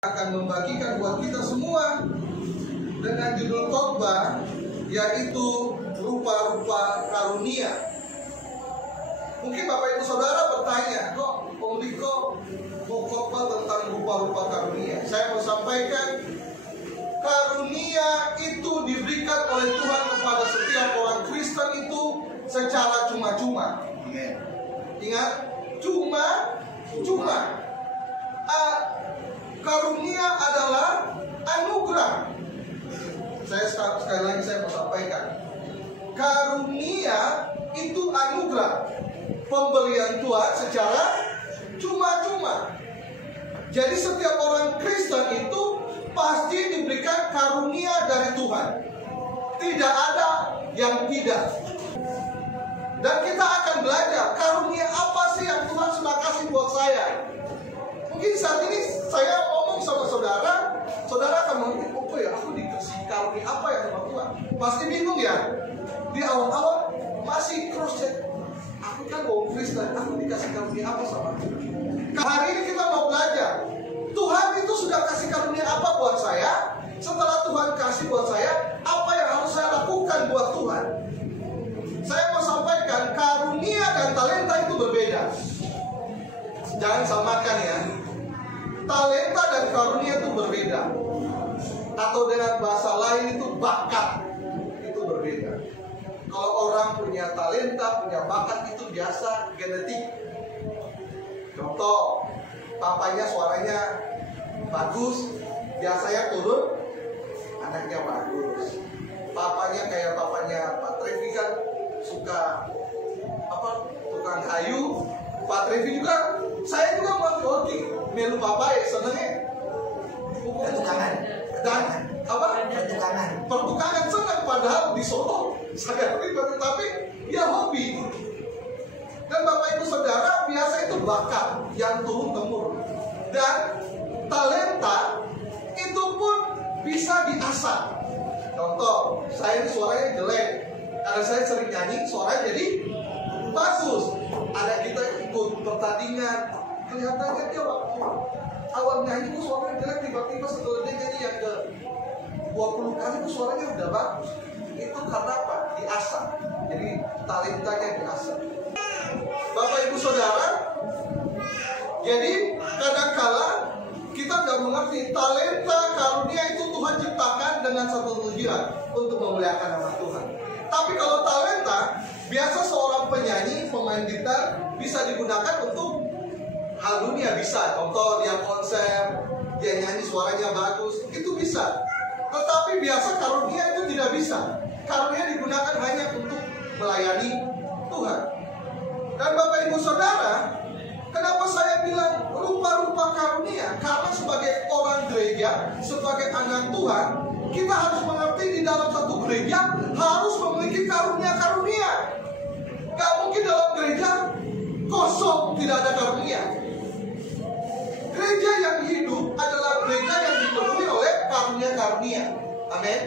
akan membagikan buat kita semua dengan judul khotbah, yaitu rupa-rupa karunia. Mungkin Bapak Ibu Saudara bertanya, kok Omliko mau khotbah tentang rupa-rupa karunia? Saya mau sampaikan, karunia itu diberikan oleh Tuhan kepada setiap orang Kristen itu secara cuma-cuma. Ingat, cuma. Karunia adalah anugerah. Sekali lagi saya mau sampaikan, karunia itu anugerah, pemberian Tuhan secara cuma-cuma. Jadi setiap orang Kristen itu pasti diberikan karunia dari Tuhan. Tidak ada yang tidak. Dan kita akan belajar karunia apa sih yang Tuhan sudah kasih buat saya. Mungkin saat ini saya ngomong sama saudara, saudara akan mengatakan, oh ya aku dikasih karunia apa ya sama Tuhan. Pasti bingung ya. Di awal-awal masih cross check. Aku kan orang Kristen, aku dikasih karunia apa sama Tuhan. Hari ini kita mau belajar, Tuhan itu sudah kasih karunia apa buat saya. Setelah Tuhan kasih buat saya, apa yang harus saya lakukan buat Tuhan. Saya mau sampaikan, karunia dan talenta itu berbeda. Jangan samakan ya. Talenta dan karunia itu berbeda. Atau dengan bahasa lain itu bakat. Itu berbeda. Kalau orang punya talenta, punya bakat itu biasa genetik. Contoh, papanya suaranya bagus, biasanya turun, anaknya bagus. Papanya kayak papanya Pak Trevi kan suka tukang kayu. Pak Trevi juga, saya juga mau hoki melu papa ya senengnya pertukangan dan pertukangan senang, padahal di Solo saya pribadi, tapi ya hobi. Dan Bapak Ibu Saudara, biasa itu bakat yang turun temurun, dan talenta itu pun bisa diasah. Contoh, saya ini suaranya jelek, karena saya sering nyanyi, suaranya jadi bagus. Ada kita ikut pertandingan, kelihatannya dia waktu awal nyanyi itu suaranya jelek, tiba-tiba setelah dia nyanyi yang ke 20 kali itu suaranya udah bagus. Itu karena apa? Diasah. Jadi talentanya diasah. Bapak Ibu Saudara, jadi kadang-kala kita nggak mengerti talenta karunia itu Tuhan ciptakan dengan satu tujuan, untuk memuliakan nama Tuhan. Tapi kalau talenta, biasa seorang penyanyi, pemain gitar bisa digunakan untuk hal dunia, bisa. Contoh dia konser, dia nyanyi suaranya bagus, itu bisa. Tetapi biasa karunia itu tidak bisa. Karunia digunakan hanya untuk melayani Tuhan. Dan Bapak Ibu Saudara, kenapa saya bilang rupa-rupa karunia? Karena sebagai orang gereja, sebagai anak Tuhan, kita harus mengerti di dalam satu gereja harus memiliki karunia-karunia. Gak mungkin dalam gereja kosong tidak ada karunia. Gereja yang hidup adalah gereja yang dipenuhi oleh karunia-karunia. Amin.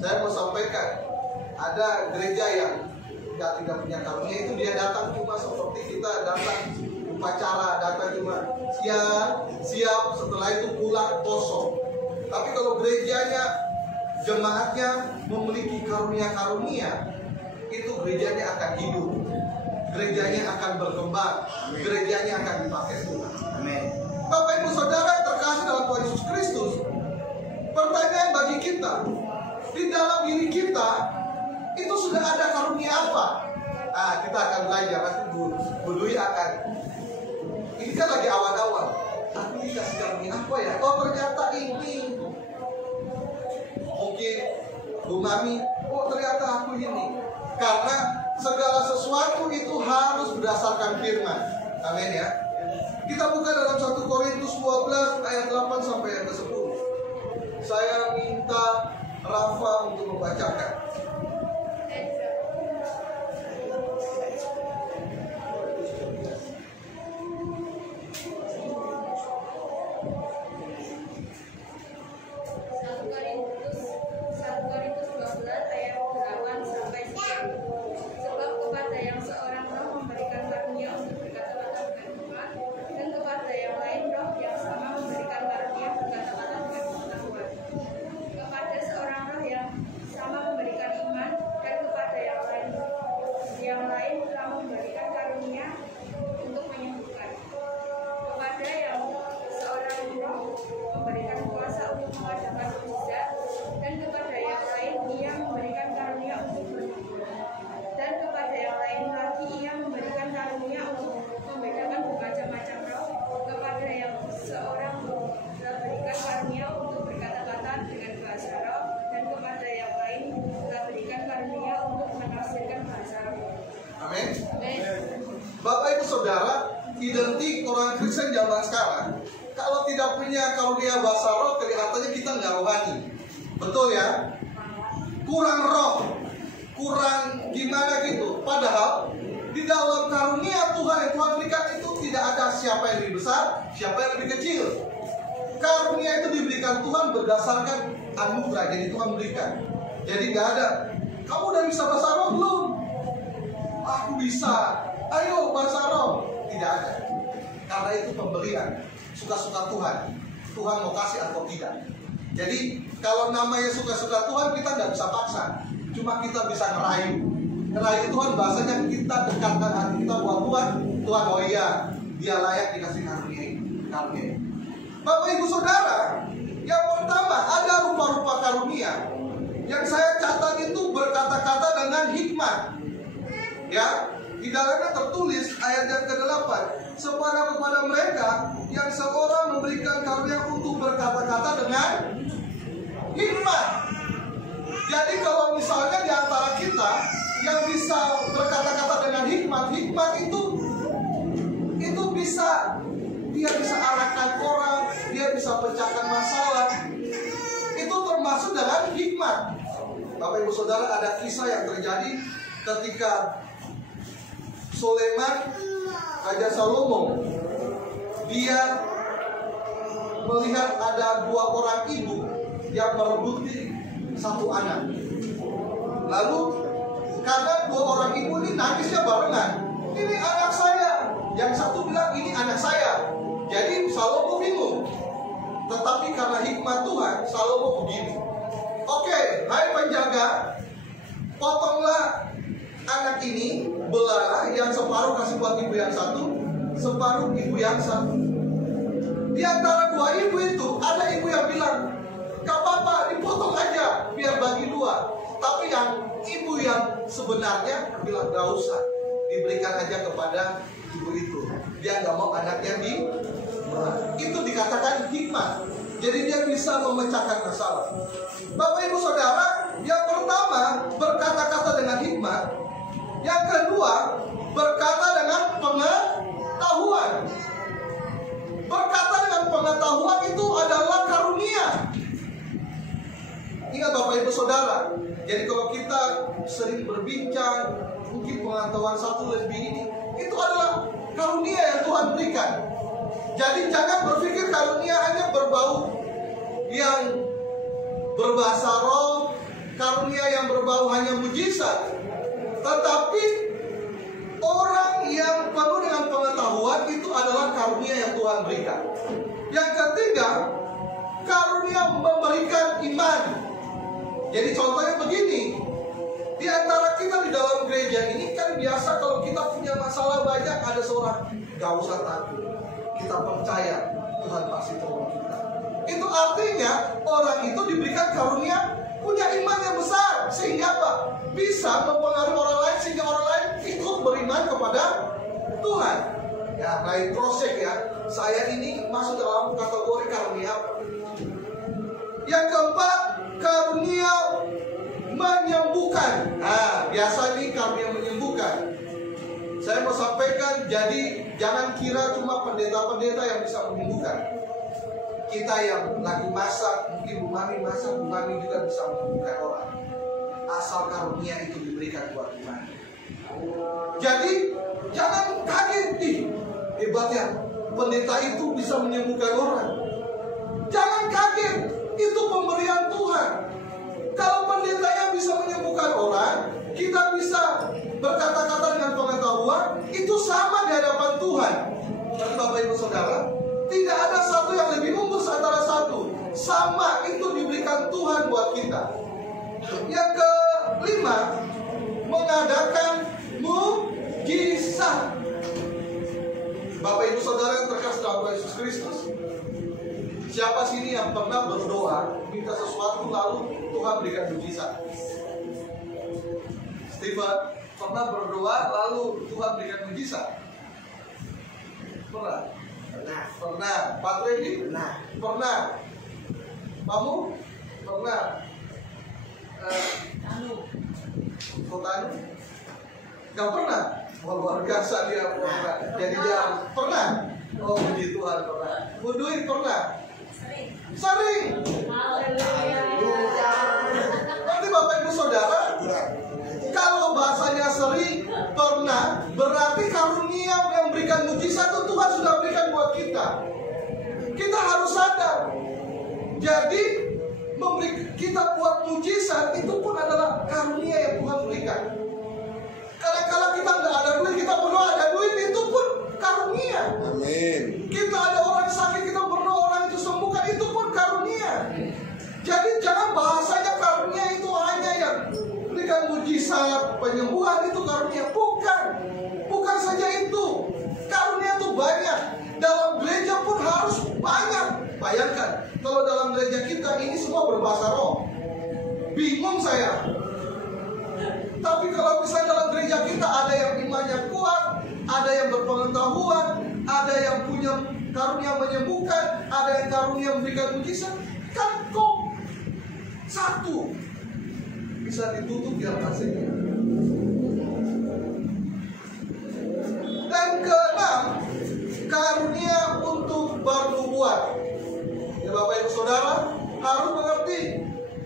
Saya mau sampaikan, ada gereja yang tidak punya karunia, itu dia datang cuma seperti kita datang upacara, datang cuma siap, setelah itu pulang kosong. Tapi kalau gerejanya, jemaatnya memiliki karunia-karunia, itu gerejanya akan hidup, gerejanya akan berkembang, gerejanya akan dipakai Tuhan. Amin. Bapak Ibu Saudara yang terkasih dalam Tuhan Yesus Kristus, pertanyaan bagi kita, di dalam diri kita itu sudah ada karunia apa? Kita akan belajar, nanti Bu Dwi akan. Ini kan lagi awal-awal. Aku dikasih karunia apa ya? Oh ternyata ini. Mungkin Bu Mami, oh ternyata aku ini. Karena segala sesuatu itu harus berdasarkan firman. Amin ya. Kita buka dalam 1 Korintus 12 ayat 8 sampai ayat 10. Saya minta Rafa untuk membacakan. Sebab kepada yang seorang roh memberikan karunia untuk berkata-kata dengan Tuhan, dan kepada yang lain roh yang sama identik orang Kristen zaman sekarang, kalau tidak punya karunia bahasa roh, kelihatannya kita nggak rohani. Betul ya? Kurang roh, kurang gimana gitu. Padahal di dalam karunia Tuhan yang Tuhan berikan itu tidak ada siapa yang lebih besar, siapa yang lebih kecil. Karunia itu diberikan Tuhan berdasarkan anugerah, jadi Tuhan berikan. Jadi nggak ada, kamu udah bisa bahasa roh belum? Aku bisa, ayo bahasa roh. Tidak ada, karena itu pemberian, suka-suka Tuhan. Tuhan mau kasih atau tidak. Jadi kalau namanya suka-suka Tuhan, kita nggak bisa paksa, cuma kita bisa ngerayu. Ngerayu Tuhan bahasanya kita dekatkan hati kita buat Tuhan. Tuhan, oh iya, dia layak dikasih karunia ini. Bapak Ibu Saudara, yang pertama ada rupa-rupa karunia yang saya catat itu berkata-kata dengan hikmat. Ya, di dalamnya tertulis ayat yang ke-8, kepada mereka yang seorang memberikan karunia untuk berkata-kata dengan hikmat. Jadi kalau misalnya di antara kita yang bisa berkata-kata dengan hikmat, hikmat itu bisa, dia bisa arahkan orang, dia bisa pecahkan masalah. Itu termasuk dengan hikmat. Bapak Ibu Saudara, ada kisah yang terjadi ketika Sulaiman, Raja Salomo, dia melihat ada 2 orang ibu yang merebuti satu anak. Lalu karena 2 orang ibu ini nangisnya barengan, ini anak saya. Yang satu bilang ini anak saya. Jadi Salomo bingung. Tetapi karena hikmat Tuhan, Salomo begini. Oke, hai penjaga, potonglah anak ini, belalah, yang separuh kasih buat ibu yang satu, separuh ibu yang satu. Di antara 2 ibu itu, ada ibu yang bilang, gak apa-apa, dipotong aja, biar bagi 2. Tapi yang ibu yang sebenarnya bilang, gak usah, diberikan aja kepada ibu itu. Dia gak mau anaknya itu dikatakan hikmat. Jadi dia bisa memecahkan masalah. Bapak Ibu Saudara, yang pertama berkata-kata dengan hikmat. Yang kedua berkata dengan pengetahuan. Berkata dengan pengetahuan itu adalah karunia. Ingat Bapak Ibu Saudara, jadi kalau kita sering berbincang, mungkin pengetahuan satu lebih ini, itu adalah karunia yang Tuhan berikan. Jadi jangan berpikir karunia hanya berbau yang berbahasa roh, karunia yang berbau hanya mujizat. Tetapi orang yang penuh dengan pengetahuan itu adalah karunia yang Tuhan berikan. Yang ketiga, karunia memberikan iman. Jadi contohnya begini, di antara kita di dalam gereja ini kan biasa kalau kita punya masalah banyak, ada seorang, gak usah takut, kita percaya Tuhan pasti tolong kita. Itu artinya orang itu diberikan karunia punya iman yang besar, sehingga apa? Bisa mempengaruhi orang lain, sehingga orang lain ikut beriman kepada Tuhan. Ya, lain prosek ya. Saya ini masuk dalam kategori karunia apa? Yang keempat, karunia menyembuhkan. Nah, biasa ini karunia menyembuhkan. Saya mau sampaikan, jadi jangan kira cuma pendeta-pendeta yang bisa menyembuhkan. Kita yang lagi masak, mungkin Bu Mami masak, Bu Mami juga bisa menyembuhkan orang. Asal karunia itu diberikan buat Bu Mami. Jadi jangan kaget nih, hebatnya pendeta itu bisa menyembuhkan orang. Jangan kaget, itu pemberian Tuhan. Kalau pendetanya bisa menyembuhkan orang, kita bisa berkata-kata dengan pengetahuan, itu sama di hadapan Tuhan. Dan Bapak Ibu Saudara, tidak ada satu yang lebih unggul antara satu. Sama, itu diberikan Tuhan buat kita. Yang kelima, mengadakan mujizat. Bapak Ibu Saudara yang terkasih dalam Tuhan Yesus Kristus, siapa sini yang pernah berdoa minta sesuatu lalu Tuhan berikan mujizat? Steven pernah berdoa lalu Tuhan berikan mujizat? Pernah? Pernah. Pak Redi? Pernah. Kamu? Pernah. Kok Tanu? Gak pernah. luar biasa dia pernah. Jadi dia pernah. Oh puji Tuhan pernah. Bu Dwi pernah. Sering. Nanti Bapak Ibu Saudara, kalau bahasanya sering, pernah, berarti karunia yang berikan mujizat itu Tuhan sudah berikan buat kita. Kita harus sadar. Jadi kita buat mujizat itu pun adalah karunia yang Tuhan berikan. Kadang-kadang kita nggak ada duit, kita berdoa ada duit, itu pun karunia. Amin. Kita ada orang sakit, kita berdoa orang itu sembuhkan, itu pun karunia. Jadi jangan bahasanya karunia itu hanya yang berikan mujizat, penyembuhan itu karunia. Bukan saja itu. Karunia itu banyak. Dalam gereja pun harus banyak. Bayangkan, kalau dalam gereja kita ini semua berbahasa roh. Bingung saya. Tapi kalau misalnya dalam gereja kita ada yang imannya kuat, ada yang berpengetahuan, ada yang punya karunia menyembuhkan, ada yang karunia memberikan mujizat, kan kok satu bisa ditutup yang hasilnya. Dan keenam, karunia untuk bernubuat. Ya Bapak Ibu Saudara harus mengerti,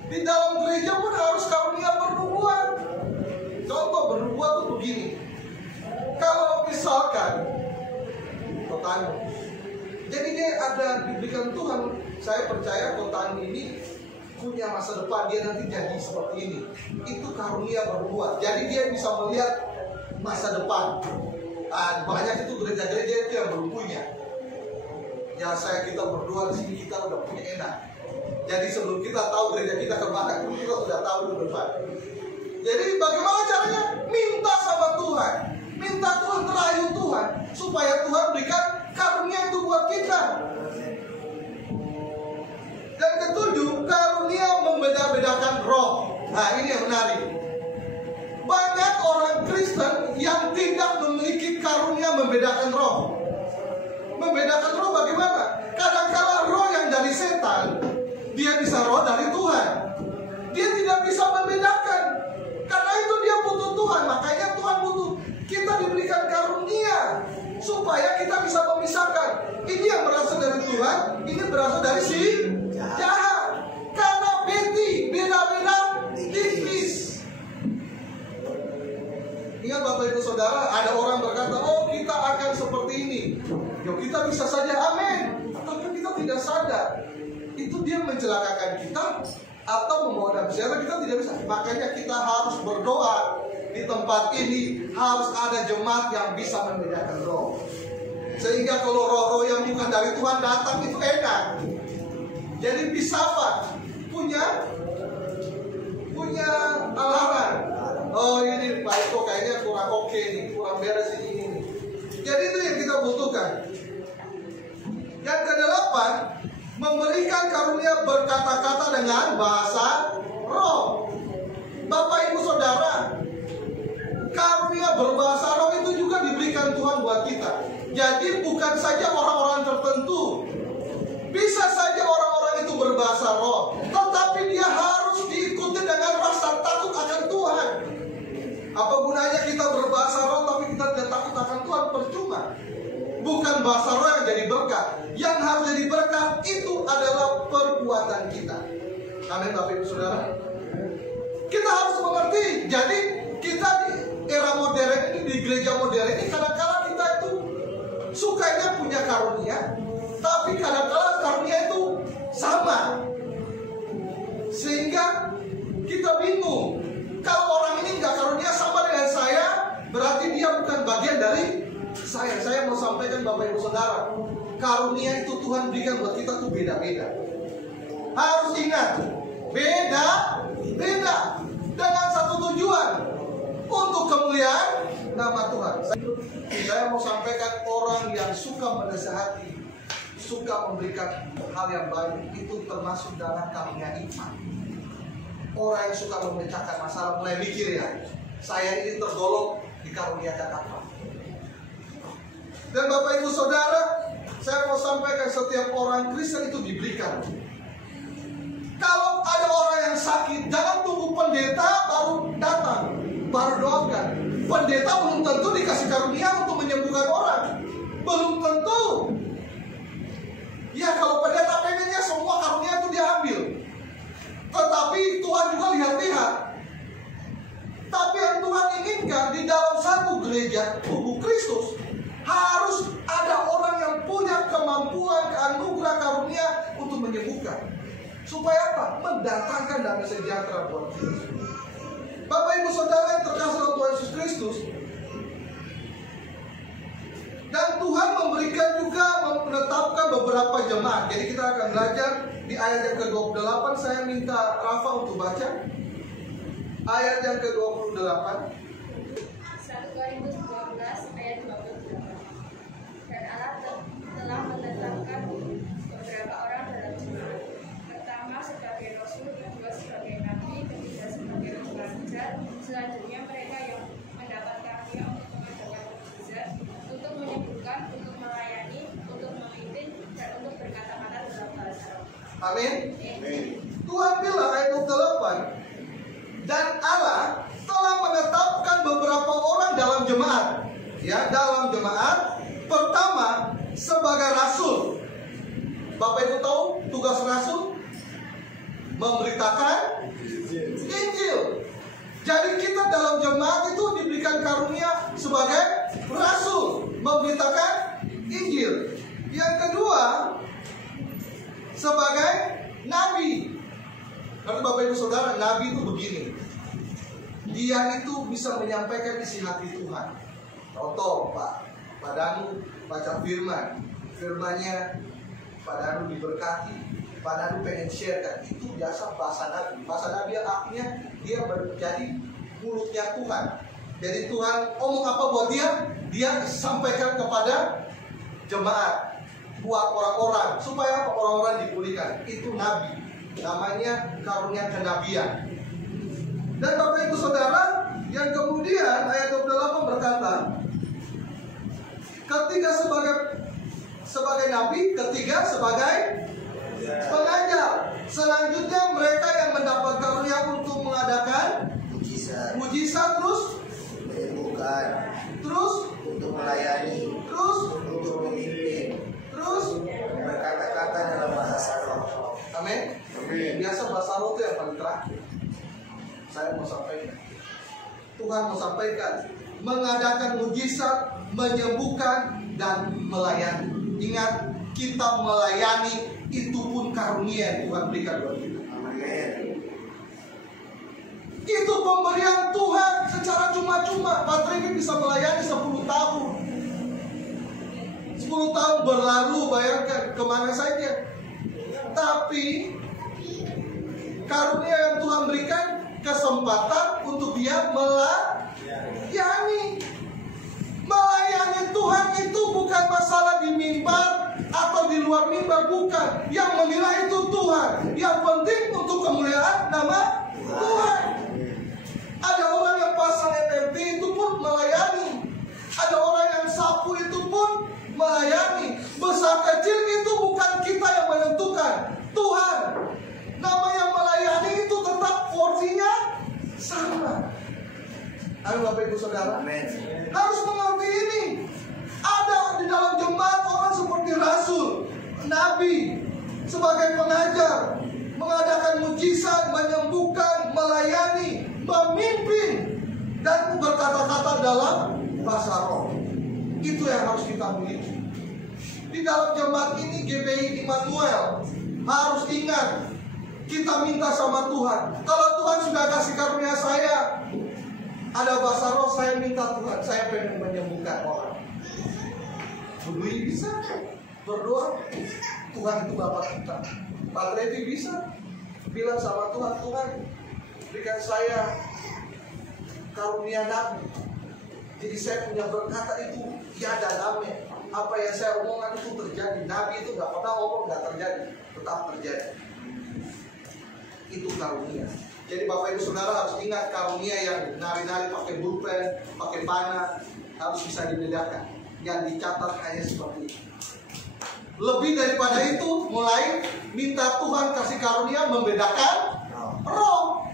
di dalam gereja pun harus karunia bernubuat. Contoh bernubuat itu begini. Kalau misalkan Tani, jadi dia ada diberikan Tuhan, saya percaya Tani ini punya masa depan, dia nanti jadi seperti ini. Itu karunia bernubuat. Jadi dia bisa melihat masa depan. Banyak itu gereja-gereja itu yang belum punya. Ya kita berdua di sini kita udah punya enak. Jadi sebelum kita tahu gereja kita kemana, kita sudah tahu di depan. Jadi bagaimana caranya? Minta sama Tuhan. Minta Tuhan, terayu Tuhan, supaya Tuhan berikan karunia itu buat kita. Dan ketujuh, karunia membeda-bedakan roh. Nah ini yang menarik. Banyak orang Kristen yang tidak memiliki karunia membedakan roh. Membedakan roh bagaimana? Kadang-kala roh yang dari setan, dia bisa roh dari Tuhan. Dia tidak bisa membedakan. Karena itu dia butuh Tuhan. Makanya Tuhan butuh kita diberikan karunia supaya kita bisa memisahkan. Ini yang berasal dari Tuhan, ini berasal dari si jahat. Karena beda-beda tipis. Ingat Bapak Ibu Saudara, ada orang berkata, oh kita akan seperti ini. Ya kita bisa saja, amin. Tapi kita tidak sadar. Itu dia mencelakakan kita atau membawa damai sejahtera, kita tidak bisa. Makanya kita harus berdoa. Di tempat ini harus ada jemaat yang bisa membedakan roh. Sehingga kalau roh-roh yang bukan dari Tuhan datang itu enak. Jadi filsafat punya alarm. Oh ini Pak Eko kayaknya kurang oke nih, kurang beres ini. Jadi itu yang kita butuhkan. Yang kedelapan, memberikan karunia berkata-kata dengan bahasa roh. Bapak Ibu Saudara, karunia berbahasa roh itu juga diberikan Tuhan buat kita. Jadi bukan saja orang-orang tertentu. Bisa saja orang-orang itu berbahasa roh, tetapi dia harus diikuti dengan rasa takut akan Tuhan. Apa gunanya kita berbahasa roh tapi kita tidak takut akan Tuhan? Percuma. Bukan bahasa roh yang jadi berkat. Yang harus jadi berkat itu adalah perbuatan kita. Amin Bapak Ibu Saudara. Kita harus mengerti. Jadi kita di era modern ini, di gereja modern ini, kadang-kadang kita itu sukanya punya karunia, tapi kadang-kadang karunia itu sama. Sehingga kita bingung. Kalau orang ini nggak karunia sama dengan saya, berarti dia bukan bagian dari saya. Saya mau sampaikan Bapak Ibu Saudara, karunia itu Tuhan berikan buat kita tuh beda-beda. Harus ingat, beda-beda dengan satu tujuan, untuk kemuliaan nama Tuhan. Saya mau sampaikan orang yang suka menasihati, suka memberikan hal yang baik, itu termasuk dalam karunia iman. Orang yang suka memecahkan masalah, mulai mikir ya, saya ini tergolong dikaruniakan apa. Dan Bapak Ibu Saudara, saya mau sampaikan setiap orang Kristen itu diberikan. Kalau ada orang yang sakit, jangan tunggu pendeta baru datang, baru doakan. Pendeta belum tentu dikasih karunia untuk menyembuhkan orang, belum tentu. Ya kalau pendeta pengennya semua karunia itu diambil, tetapi Tuhan juga lihat-lihat. Tapi yang Tuhan inginkan di dalam satu gereja tubuh Kristus harus ada orang yang punya kemampuan, anugerah karunia untuk menyembuhkan. Supaya apa? Mendatangkan damai sejahtera buat kita. Bapak Ibu Saudara yang terkasih oleh Tuhan Yesus Kristus, dan Tuhan memberikan juga menetapkan beberapa jemaat. Jadi kita akan belajar di ayat yang ke-28. Saya minta Rafa untuk baca ayat yang ke-28. 1 Korintus 12 ayat 28. Dan Allah telah menetapkan beberapa orang dalam jemaat. Pertama sebagai rasul, kedua sebagai nabi, ketiga sebagai pengajar, selanjutnya mereka yang mendapat karunia untuk mengadakan mukjizat, untuk menyembuhkan, untuk melayani, untuk memimpin, dan untuk berkata-kata dalam bahasa roh. Amin. Tuhan bilang ayat 28, dan Allah telah menetapkan beberapa orang dalam jemaat. Ya, dalam jemaat. Pertama sebagai rasul. Bapak Ibu tahu tugas rasul? Memberitakan Injil. Jadi kita dalam jemaat itu diberikan karunia sebagai rasul, memberitakan Injil. Yang kedua sebagai nabi. Karena Bapak Ibu Saudara, nabi itu begini, dia itu bisa menyampaikan isi hati Tuhan. Contoh Pak Danu baca firman, firmannya Pak Danu diberkati, Pak Danu pengen share kan, itu biasa bahasa nabi. Bahasa nabi artinya dia menjadi mulutnya Tuhan. Jadi Tuhan omong apa buat dia sampaikan kepada jemaat, buat orang-orang, supaya orang-orang dipulihkan. Itu nabi, namanya karunia kenabian. Dan Bapak Ibu Saudara, yang kemudian ayat 28 berkata, ketiga sebagai nabi, ketiga sebagai pengajar. Selanjutnya mereka yang mendapat karunia untuk mengadakan mujizat, terus menyembuhkan, terus untuk melayani, terus untuk memimpin, terus berkata-kata dalam bahasa roh. amin. Biasa bahasa roh itu yang paling terakhir. Saya mau sampaikan, Tuhan mau sampaikan, mengadakan mujizat, menyembuhkan, dan melayani. Ingat, kita melayani itu pun karunia yang Tuhan berikan buat kita. Amin. Itu pemberian Tuhan secara cuma-cuma. Pak Trivi bisa melayani 10 tahun. 10 tahun berlalu, bayangkan kemana saja. Tapi karunia yang Tuhan berikan kesempatan untuk dia melayani. Melayani Tuhan itu bukan masalah di mimbar atau di luar mimbar, bukan. Yang menilai itu Tuhan. Yang penting untuk kemuliaan nama Tuhan. Ada orang yang pasang NFT itu pun melayani. Ada orang yang sapu itu pun melayani. Besar kecil itu bukan kita yang menentukan, Tuhan. Nama yang melayani itu tetap porsinya sama. Amin Bapak Ibu Saudara. Amin. Harus mengerti ini. Ada di dalam jemaat orang seperti rasul, nabi, sebagai pengajar, mengadakan mujizat, menyembuhkan, melayani, memimpin, dan berkata-kata dalam bahasa roh. Itu yang harus kita miliki. Di dalam jemaat ini GBI Immanuel harus ingat, kita minta sama Tuhan. Kalau Tuhan sudah kasih karunia saya, ada bahasa roh, saya minta Tuhan, saya pengen menyembuhkan orang. Berdui bisa, berdoa, Tuhan itu Bapak kita. Pak Levi bisa bilang sama Tuhan, Tuhan berikan saya karunia nabi. Jadi saya punya berkata itu ya dan amin. Apa yang saya omongkan itu terjadi. Nabi itu gak pernah ngomong gak terjadi, tetap terjadi. Itu karunia. Jadi Bapak Ibu Saudara harus ingat, karunia yang nari-nari pakai pulpen, pakai panah harus bisa dibedakan. Yang dicatat hanya seperti itu. Lebih daripada itu, mulai minta Tuhan kasih karunia membedakan roh.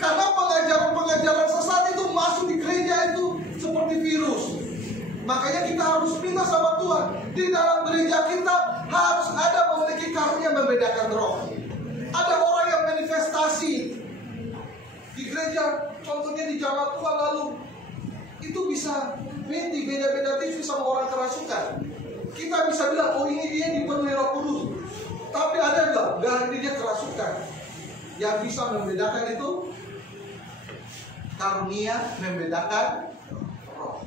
Karena pengajaran-pengajaran sesat itu masuk di gereja itu seperti virus. Makanya kita harus minta sama Tuhan, di dalam gereja kita harus ada memiliki karunia membedakan roh. Ada orang yang manifestasi di gereja, contohnya di zaman Tuhan lalu, itu bisa beda-beda tipis sama orang kerasukan. Kita bisa bilang, oh ini dia dipenuhi Roh Kudus. Tapi ada yang bilang, enggak, ini dia kerasukan. Yang bisa membedakan itu karunia membedakan roh.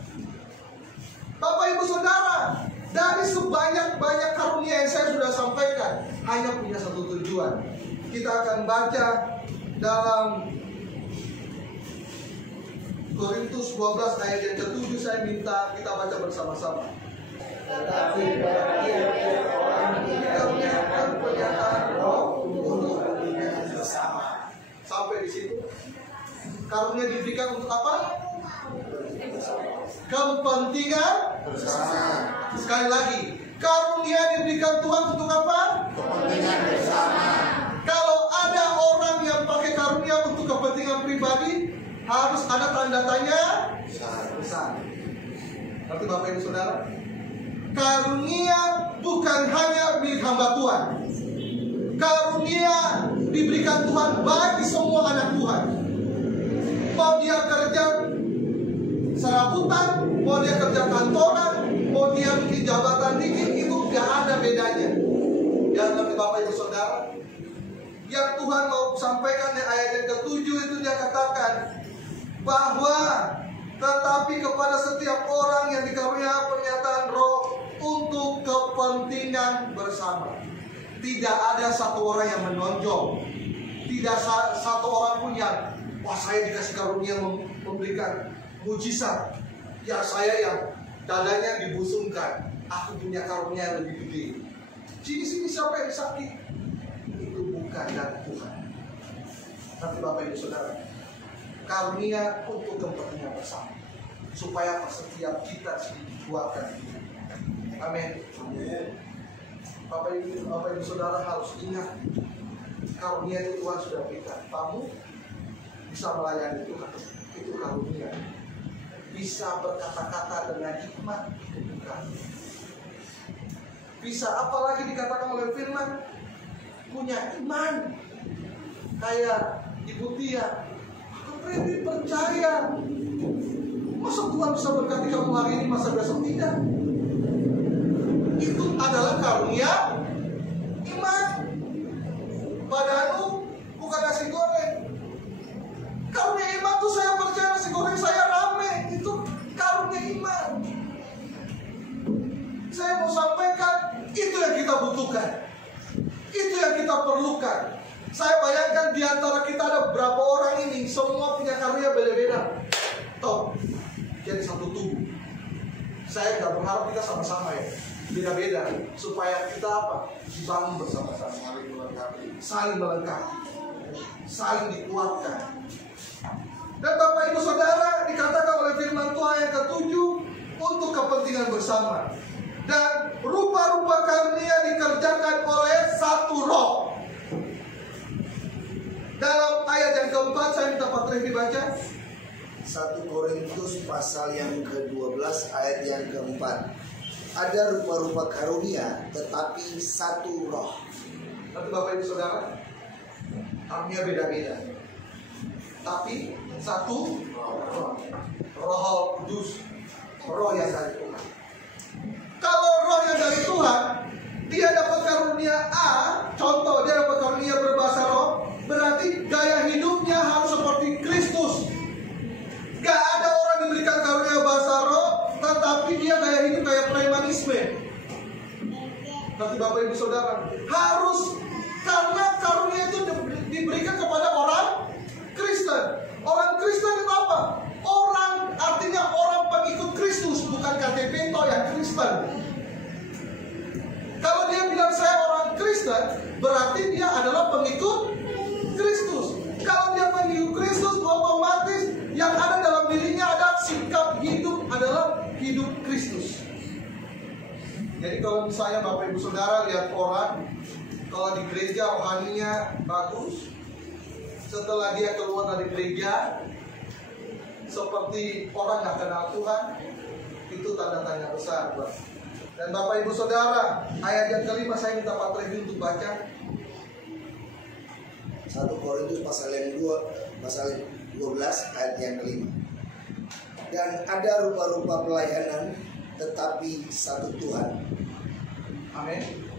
Bapak Ibu Saudara, dari sebanyak-banyak karunia yang saya sudah sampaikan, hanya punya satu tujuan. Kita akan baca dalam Korintus 12 ayat yang ke-7. Saya minta kita baca bersama-sama. Tetapi bagi orang dikaruniakan penyataan roh untuk kepentingan bersama. Sampai di situ. Karunia diberikan untuk apa? Kepentingan Bersama. Sekali lagi, karunia diberikan Tuhan untuk apa? Kepentingan bersama. Kalau ada orang yang pakai karunia untuk kepentingan pribadi, harus ada tanda tanya besar. Nanti Bapak Ibu Saudara, karunia bukan hanya milik hamba Tuhan. Karunia diberikan Tuhan bagi semua anak Tuhan. Mau dia kerja serabutan, mau dia kerja kantoran, mau dia bikin jabatan tinggi, itu gak ada bedanya. Ya, nanti Bapak Ibu Saudara, yang Tuhan mau sampaikan di ayat yang ke-7 itu dia katakan bahwa tetapi kepada setiap orang yang dikaruniai pernyataan roh untuk kepentingan bersama. Tidak ada satu orang yang menonjol. Tidak satu orang pun yang, wah saya dikasih karunia memberikan mujizat. Ya saya yang dadanya dibusungkan. Aku punya karunia yang lebih gede. Sini siapa yang sakit? Itu bukan dari Tuhan. Tapi Bapak Ibu Saudara, karunia untuk kepentingan bersama, supaya setiap kita dikuatkan. Amin. Bapak Ibu Saudara harus ingat, karunia itu Tuhan sudah berikan. Kamu bisa melayani Tuhan, itu karunia. Bisa berkata-kata dengan hikmat, itu bukan. Bisa apalagi dikatakan oleh firman, punya iman kayak Ibu Tia. Aku percaya. Masa Tuhan bisa berkati kamu hari ini, masa besok tidak? Itu adalah karunia iman. Padamu bukan nasi goreng. Karunia iman tuh saya percaya nasi goreng saya rame. Itu karunia iman. Saya mau sampaikan, itu yang kita butuhkan. Itu yang kita perlukan. Saya bayangkan di antara kita ada berapa orang ini, semua punya karunia beda-beda. Toh, jadi satu tubuh. Saya gak berharap kita sama-sama ya, beda-beda, supaya kita apa? Dibangun bersama-sama, saling melengkapi, saling dikuatkan. Dan Bapak Ibu Saudara, dikatakan oleh firman Tuhan yang ke-7 untuk kepentingan bersama. Dan rupa-rupa karunia dikerjakan oleh satu roh. Dalam ayat yang ke-4, saya minta Pak Trevi baca 1 Korintus pasal yang ke-12 ayat yang ke-4. Ada rupa-rupa karunia, tetapi satu roh. Nanti Bapak Ibu Saudara, karunia beda-beda, tapi satu roh. Roh Kudus, roh yang dari Tuhan. Kalau roh yang dari Tuhan, dia dapat karunia A, contoh dia dapat karunia berbahasa roh, berarti gaya hidupnya harus seperti Kristus. Gak ada orang diberikan karunia bahasa roh, tetapi dia gaya hidup kayak premanisme. Nanti Bapak Ibu Saudara, harus, karena karunia itu diberikan kepada orang Kristen. Orang Kristen itu apa? Orang, artinya orang pengikut Kristus, bukan KTP toh yang Kristen. Kalau dia bilang saya orang Kristen, berarti dia adalah pengikut Kristus. Kalau dia pengikut Kristus, otomatis yang ada dalam dirinya ada sikap hidup adalah hidup Kristus. Jadi kalau misalnya Bapak Ibu Saudara lihat orang, kalau di gereja rohaninya bagus, setelah dia keluar dari gereja seperti orang nggak kenal Tuhan, itu tanda tanya besar. Dan Bapak Ibu Saudara, ayat yang kelima saya minta Pak Trevi untuk baca. 1 Korintus pasal 12 ayat yang kelima. Dan ada rupa-rupa pelayanan, tetapi satu Tuhan. Amin.